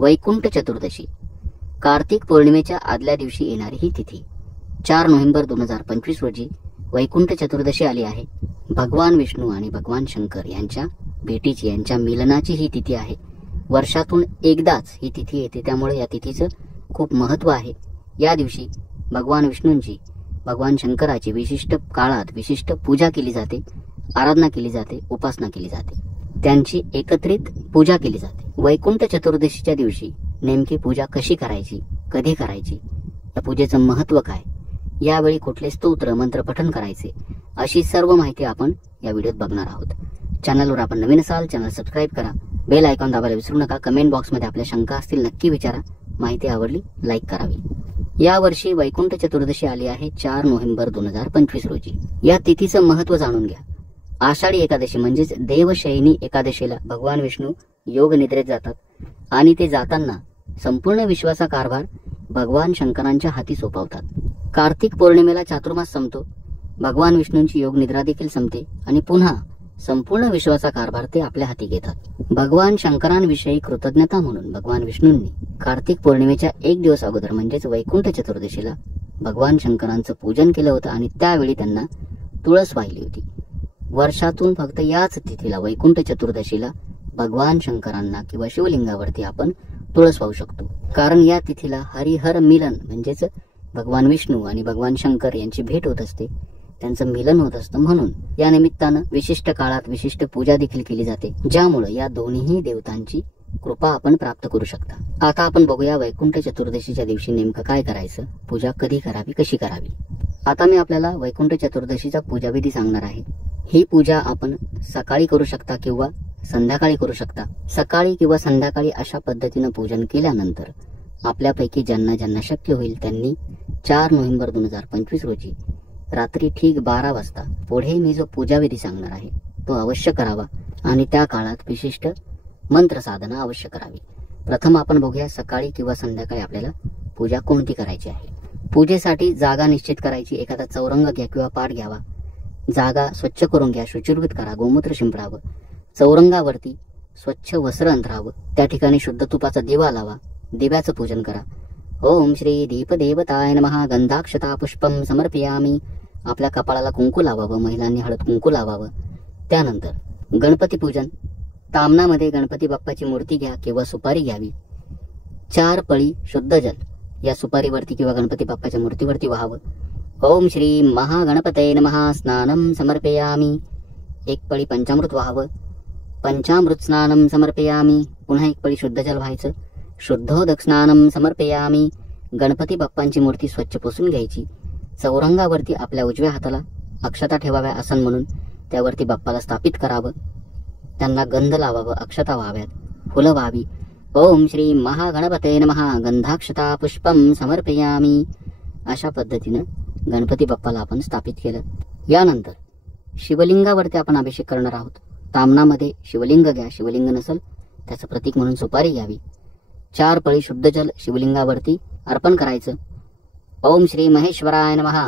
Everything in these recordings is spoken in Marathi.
वैकुंठ चतुर्दशी कार्तिक पौर्णिमेच्या आदल्या दिवशी येणारी ही तिथी 4 नोव्हेंबर 2025 रोजी वैकुंठ चतुर्दशी आली आहे. भगवान विष्णू आणि भगवान शंकर यांच्या भेटीची, यांच्या मिलनाची ही तिथी आहे. वर्षातून एकदाच ही तिथी येते, त्यामुळे या तिथीचं खूप महत्त्व आहे. या दिवशी भगवान विष्णूंची, भगवान शंकराची विशिष्ट काळात विशिष्ट पूजा केली जाते, आराधना केली जाते, उपासना केली जाते, त्यांची एकत्रित पूजा केली जाते. वैकुंठ चतुर्दशीच्या दिवशी नेमकी पूजा कशी करायची, कधी करायची, या पूजेचं महत्त्व काय, यावेळी कुठले स्तोत्र मंत्र पठण करायचे, अशी सर्व माहिती आपण या व्हिडिओत बघणार आहोत. चॅनलवर आपण नवीन असाल, चॅनल सबस्क्राईब करा, बेल आयकॉन दाबायला विसरू नका. कमेंट बॉक्समध्ये आपल्या शंका असतील नक्की विचारा. माहिती आवडली लाईक करावी. या वर्षी वैकुंठ चतुर्दशी आली आहे 4 नोव्हेंबर 2025 रोजी. या तिथीचं महत्त्व जाणून घ्या. आषाढी एकादशी म्हणजेच देवशयनी एकादशीला भगवान विष्णू योग निद्रेत जातात आणि ते जाताना संपूर्ण विश्वाचा कारभार भगवान शंकरांच्या हाती सोपवतात. कार्तिक पौर्णिमेला चातुर्मास संपतो, भगवान विष्णूंची योग निद्रा देखील संपते आणि पुन्हा संपूर्ण विश्वाचा कारभार ते आपल्या हाती घेतात. भगवान शंकरांविषयी कृतज्ञता म्हणून भगवान विष्णूंनी कार्तिक पौर्णिमेच्या एक दिवस अगोदर म्हणजेच वैकुंठ चतुर्दशीला भगवान शंकरांचं पूजन केलं होतं आणि त्यावेळी त्यांना तुळस वाहिली होती. वर्षातून फक्त याच तिथीला वैकुंठ चतुर्दशीला भगवान शंकरांना किंवा शिवलिंगावरती आपण तुळस वाहू शकतो. कारण या तिथीला हरिहर मिलन म्हणजेच भगवान विष्णू आणि भगवान शंकर यांची भेट होत असते, त्यांचं मिलन होत असतं. म्हणून या निमित्तानं विशिष्ट काळात विशिष्ट पूजा देखील केली जाते, ज्यामुळे या दोन्ही देवतांची कृपा आपण प्राप्त करू शकता. आता आपण बघूया वैकुंठ चतुर्दशीच्या दिवशी नेमकं काय करायचं, पूजा कधी करावी, कशी करावी. आता मी आपल्याला वैकुंठ चतुर्दशीचा पूजाविधी सांगणार आहे. ही पूजा आपण सकाळी करू शकता किंवा संध्याकाळी करू शकता. सकाळी किंवा संध्याकाळी अशा पद्धतीनं पूजन केल्यानंतर आपल्यापैकी ज्यांना ज्यांना शक्य होईल त्यांनी 4 नोव्हेंबर 2025 रोजी रात्री ठीक 12 वाजता पुढे मी जो पूजाविधी सांगणार आहे तो अवश्य करावा आणि त्या काळात विशिष्ट मंत्र साधना अवश्य करावी. प्रथम आपण बघूया सकाळी किंवा संध्याकाळी आपल्याला पूजा कोणती करायची आहे. पूजेसाठी जागा निश्चित करायची. एखादा चौरंग घ्या किंवा पाट घ्यावा. जागा स्वच्छ करून घ्या, शुचिर्भूत करा, गोमूत्र शिंपडावं. चौरंगावरती स्वच्छ वस्त्र अंथरावं. त्या ठिकाणी शुद्ध तुपाचा दिवा लावा. दिव्याचं पूजन करा. ओम श्री दीपदेवताय नमः गंधाक्षता पुष्पम समर्पयामी. आपल्या कपाळाला कुंकू लावावं, महिलांनी हळद कुंकू लावावं. त्यानंतर गणपती पूजन. तामनामध्ये गणपती बाप्पाची मूर्ती घ्या किंवा सुपारी घ्यावी. 4 पळी शुद्ध जल या सुपारीवरती किंवा गणपती बाप्पाच्या मूर्तीवरती व्हावं. ओम श्री महागणपतये नमः स्नानम समर्पयामी. 1 पळी पंचामृत व्हावं. पंचामृत स्नानम समर्पयामी. पुन्हा 1 पळी शुद्ध जल व्हायचं. शुद्धोदक स्नानम समर्पयामी. गणपती बाप्पांची मूर्ती स्वच्छ पुसून घ्यायची. चौरंगावरती आपल्या उजव्या हाताला अक्षता ठेवाव्या आसन म्हणून. त्यावरती बाप्पाला स्थापित करावं. त्यांना गंध लावावं, अक्षता व्हाव्यात, फुलं व्हावी. ओम श्री महागणपतये नमः गंधाक्षता पुष्पम समर्पयामी. अशा पद्धतीनं गणपती बाप्पाला आपण स्थापित केलं. यानंतर शिवलिंगावरती आपण अभिषेक करणार आहोत. तामनामध्ये शिवलिंग घ्या. शिवलिंग नसेल त्याचं प्रतीक म्हणून सुपारी घ्यावी. 4 पळी शुद्ध जल शिवलिंगावरती अर्पण करायचं. ओम श्री महेश्वराय नमः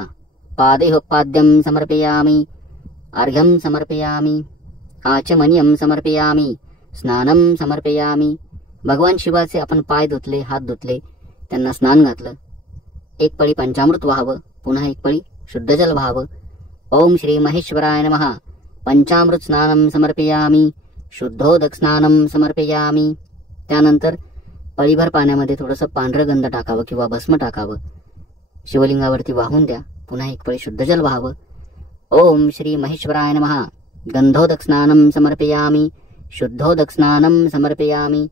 पादेहोपाद्यम समर्पयामी. अर्घ्यम समर्पयामी. आचमनियम समर्पयामी. स्नानम समर्पयामी. भगवान शिवाचे आपण पाय धुतले, हात धुतले, त्यांना स्नान घातलं. 1 पळी पंचामृत व्हावं. पुन्हा 1 पळी शुद्ध जल व्हावं. ओम श्री महेश्वराय नमः पंचामृत स्नानम समर्पयामी. शुद्धोदक स्नानम समर्पयामी. त्यानंतर पळीभर पाण्यामध्ये थोडंसं पांढरं गंध टाकावं किंवा भस्म टाकावं. शिवलिंगावरती वाहून द्या. पुन्हा 1 पळी शुद्ध जल व्हावं. ओम श्री महेश्वराय नमः गंधोदक स्नानम समर्पयामी. शुद्धोदक स्नानम समर्पयामी.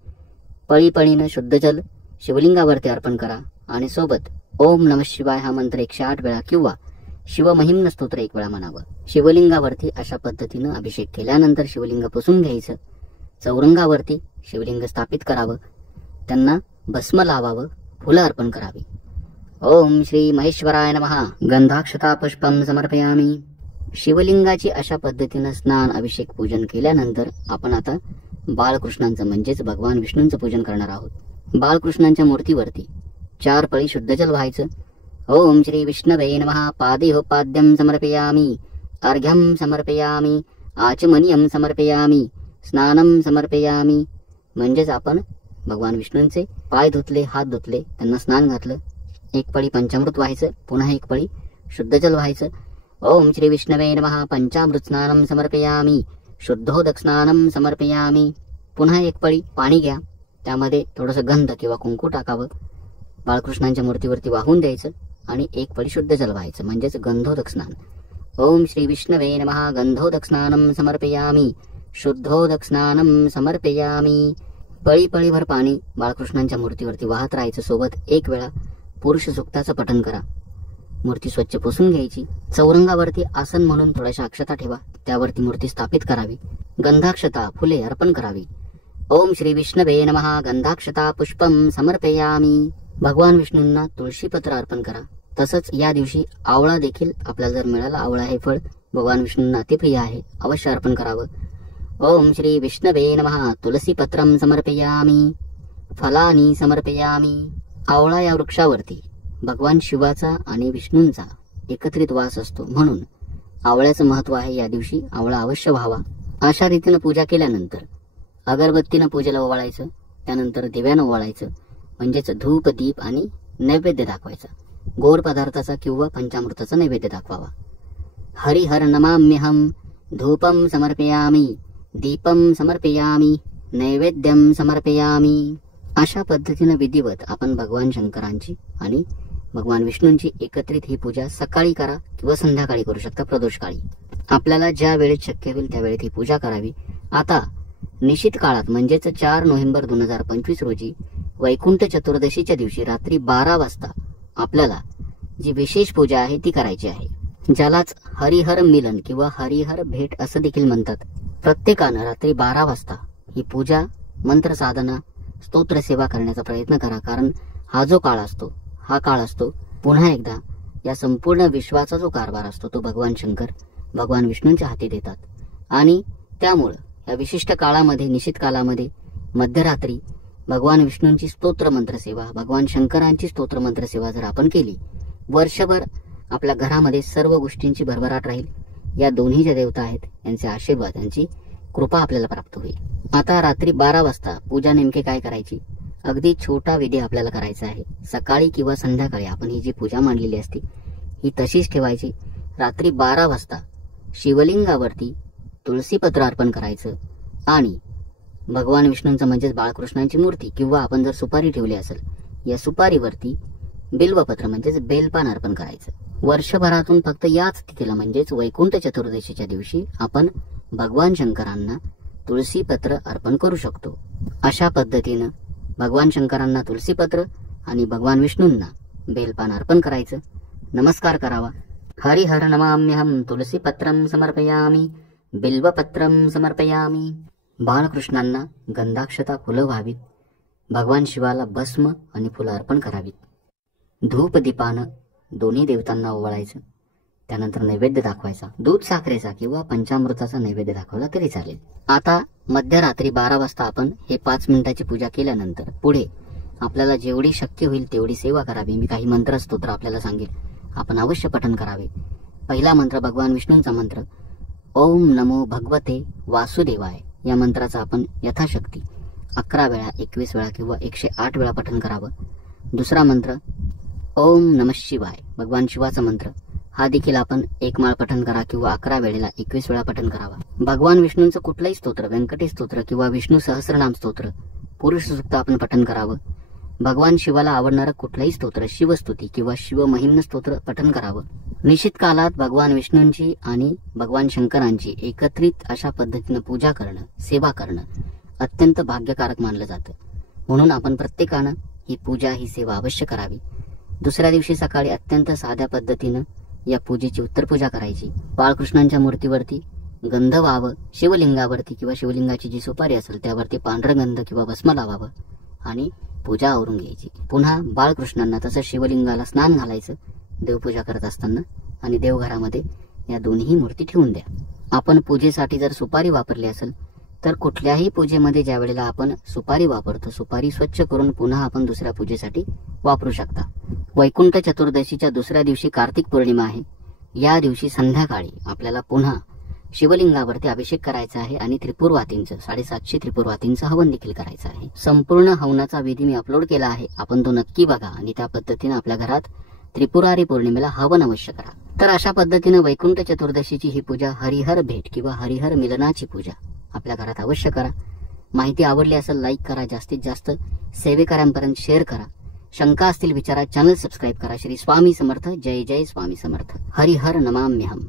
पळीपळीनं शुद्ध जल शिवलिंगावरती अर्पण करा आणि सोबत ओम नमः शिवाय हा मंत्र 108 वेळा किंवा शिवमहिम्न स्तोत्र 1 वेळा म्हणावं. शिवलिंगावरती अशा पद्धतीनं अभिषेक केल्यानंतर शिवलिंग पुसून घ्यायचं. चौरंगावरती शिवलिंग स्थापित करावं. त्यांना भस्म लावावं, फुलं अर्पण करावी. ओम श्री महेश्वराय नमः गंधाक्षता पुष्पम समर्पयामी. शिवलिंगाची अशा पद्धतीनं स्नान, अभिषेक, पूजन केल्यानंतर आपण आता बाळकृष्णांचं म्हणजेच भगवान विष्णूंचं पूजन करणार आहोत. बाळकृष्णांच्या मूर्तीवरती 4 पळी शुद्ध जल व्हायचं. ओम श्री विष्णवे नमः पादेहोपाद्यम समर्पयामी. अर्घ्यम समर्पयामी. आचमनियम समर्पयामी. स्नानम समर्पयामी. म्हणजेच आपण भगवान विष्णूंचे पाय धुतले, हात धुतले, त्यांना स्नान घातलं. एक पळी पंचामृत व्हायचं, पुन्हा एक पळी शुद्ध जल व्हायचं. ओम श्री विष्णवे नमः पंचामृत स्नानम समर्पयामी, शुद्धोदक स्नानम समर्पयामी. पुन्हा एक पळी पाणी घ्या, त्यामध्ये थोडंसं गंध किंवा कुंकू टाकावं, बाळकृष्णांच्या मूर्तीवरती वाहून द्यायचं आणि एक पळी शुद्ध जल व्हायचं, म्हणजेच गंधोदक स्नान. ओम श्री विष्णवे नमः गंधोदक स्नानम समर्पयामी, शुद्धोदक स्नानम समर्पयामी. पळी पळीभर पाणी बाळकृष्णांच्या मूर्तीवरती वाहत राहायचं. सोबत एक वेळा पुरुष सूक्ताचं पठण करा. मूर्ती स्वच्छ पुसून घ्यायची. चौरंगावरती आसन म्हणून थोड्याशा अक्षता ठेवा, त्यावरती मूर्ती स्थापित करावी. गंधाक्षता फुले अर्पण करावी. ओम श्री विष्णवे नमः गंधाक्षता पुष्पम समर्पयामी. भगवान विष्णूंना तुळशीपत्र अर्पण करा. तसंच या दिवशी आवळा देखील आपल्याला जर मिळाला, आवळा हे फळ भगवान विष्णूंना अतिप्रिय आहे, अवश्य अर्पण करावं. ओम श्री विष्णवे नमः तुलसीपत्रम समर्पयामी, फलानी समर्पयामी. आवळा या वृक्षावरती भगवान शिवाचा आणि विष्णूंचा एकत्रित वास असतो, म्हणून आवळ्याचं महत्व आहे. या दिवशी आवळा अवश्य व्हावा. अशा रीतीनं पूजा केल्यानंतर अगरबत्तीनं पूजेला ओवाळायचं, त्यानंतर दिव्यानं ओवाळायचं, म्हणजेच धूप दीप आणि नैवेद्य दाखवायचा. गोड पदार्थाचा किंवा पंचामृताचा नैवेद्य दाखवावा. हरिहर नमाम्यहम, धूपम समर्पयामी, दीपम समर्पयामी, नैवेद्यम समर्पयामी. अशा पद्धतीनं विधिवत आपण भगवान शंकरांची आणि भगवान विष्णूंची एकत्रित ही पूजा सकाळी करा किंवा संध्याकाळी करू शकता, प्रदोषकाळी. आपल्याला ज्या वेळेत शक्य होईल त्या वेळेत ही पूजा करावी. आता निश्चित काळात म्हणजेच 4 नोव्हेंबर 2025 रोजी वैकुंठ चतुर्दशीच्या दिवशी रात्री 12 वाजता आपल्याला जी विशेष पूजा आहे ती करायची आहे, ज्यालाच हरिहर मिलन किंवा हरिहर भेट असं देखील म्हणतात. प्रत्येकानं रात्री 12 वाजता ही पूजा, मंत्र साधना, स्तोत्र सेवा करण्याचा प्रयत्न करा. कारण हा जो काळ असतो, हा काळ असतो पुन्हा एकदा या संपूर्ण विश्वाचा जो कारभार असतो तो भगवान शंकर भगवान विष्णूंच्या हाती देतात. आणि त्यामुळं या विशिष्ट काळामध्ये, निश्चित काळामध्ये मध्यरात्री भगवान विष्णूंची स्तोत्र मंत्र सेवा, भगवान शंकरांची स्तोत्र मंत्र सेवा जर आपण केली, वर्षभर आपल्या घरामध्ये सर्व गोष्टींची भरभराट राहील. या दोन्ही ज्या देवता आहेत यांचे आशीर्वाद, यांची कृपा आपल्याला प्राप्त होईल. आता रात्री 12 वाजता पूजा नेमके काय करायची, अगदी छोटा विधी आपल्याला करायचा आहे. सकाळी किंवा संध्याकाळी आपण ही जी पूजा मांडलेली असते ही तशीच ठेवायची. रात्री 12 वाजता शिवलिंगावरती तुळशीपत्र अर्पण करायचं आणि भगवान विष्णूंचं म्हणजेच बाळकृष्णांची मूर्ती किंवा आपण जर सुपारी ठेवली असेल, या सुपारीवरती बिल्वपत्र म्हणजेच बेलपान अर्पण करायचं. वर्षभरातून फक्त याच तिथीला म्हणजेच वैकुंठ चतुर्दशीच्या दिवशी आपण भगवान शंकरांना तुळशीपत्र अर्पण करू शकतो. अशा पद्धतीनं भगवान शंकरांना तुळशीपत्र आणि भगवान विष्णूंना बेलपान अर्पण करायचं, नमस्कार करावा. हरिहर नमाम्यहम तुळशीपत्रम समर्पयामी, बिल्वपत्रम समर्पयामी. बाळकृष्णांना गंधाक्षता फुलं व्हावीत. भगवान शिवाला भस्म आणि फुलं अर्पण करावीत. धूप दीपानं दोन्ही देवतांना ओवाळायचं. त्यानंतर नैवेद्य दाखवायचा. दूध साखरेचा किंवा पंचामृताचा नैवेद्य दाखवला तरी चालेल. आता मध्यरात्री 12 वाजता आपण हे 5 मिनिटाची पूजा केल्यानंतर पुढे आपल्याला जेवढी शक्य होईल तेवढी सेवा करावी. मी काही मंत्र स्तोत्र आपल्याला सांगेल, आपण अवश्य पठण करावे. पहिला मंत्र भगवान विष्णूंचा मंत्र, ओम नमो भगवते वासुदेवाय. या मंत्राचा आपण यथाशक्ती 11 वेळा, 21 वेळा किंवा 108 वेळा पठण करावं. दुसरा मंत्र ओम नमः शिवाय, भगवान शिवाचा मंत्र. हा देखील आपण 1 माळ पठण करा किंवा 11 वेळेला 21 वेळा पठण करावा. भगवान विष्णूंचं कुठलंही स्तोत्र, व्यंकटेश स्तोत्र किंवा विष्णू सहस्रनाम स्तोत्र, पुरुष सूक्त आपण पठण करावं. भगवान शिवाला आवडणारं कुठलंही स्तोत्र, शिवस्तुती किंवा शिवमहिम्न स्तोत्र पठण करावं. निश्चित कालात भगवान विष्णूंची आणि भगवान शंकरांची एकत्रित अशा पद्धतीनं पूजा करणं, सेवा करणं अत्यंत भाग्यकारक मानलं जातं. म्हणून आपण प्रत्येकानं ही पूजा, ही सेवा अवश्य करावी. दुसऱ्या दिवशी सकाळी अत्यंत साध्या पद्धतीनं या पूजेची उत्तर पूजा करायची. बाळकृष्णांच्या मूर्तीवरती गंध व्हावं, शिवलिंगावरती किंवा शिवलिंगाची जी सुपारी असेल त्यावरती पांढरं गंध किंवा भस्म लावावं आणि पूजा आवरून घ्यायची. पुन्हा बाळकृष्णांना तसं शिवलिंगाला स्नान घालायचं देवपूजा करत असताना आणि देवघरामध्ये या दोन्ही मूर्ती ठेवून द्या. आपण पूजेसाठी जर सुपारी वापरली असेल तर कुठल्याही पूजेमध्ये ज्या वेळेला आपण सुपारी वापरतो, सुपारी स्वच्छ करून पुन्हा आपण दुसऱ्या पूजेसाठी वापरू शकता. वैकुंठ चतुर्दशीच्या दुसऱ्या दिवशी कार्तिक पौर्णिमा आहे. या दिवशी संध्याकाळी आपल्याला पुन्हा शिवलिंगावरती अभिषेक करायचा आहे आणि त्रिपुरवातींचं 750 त्रिपुरवातींचं हवन देखील करायचं आहे. संपूर्ण हवनाचा विधी मी अपलोड केला आहे. आपण तो नक्की बघा आणि त्या पद्धतीने आपल्या घरात त्रिपुरारी पौर्णिमेला हवन अवश्य करा. तर अशा पद्धतीने वैकुंठ चतुर्दशीची ही पूजा, हरिहर भेट किंवा हरिहर मिलनाची पूजा आपल्या घरात अवश्य करा. माहिती आवडली असेल लाईक करा, जास्तीत जास्त सेवेकऱ्यांपर्यंत शेअर करा. शंका असतील विचारा, चॅनल सबस्क्राईब करा. श्री स्वामी समर्थ. जय जय स्वामी समर्थ. हरिहर नमाम्यहम.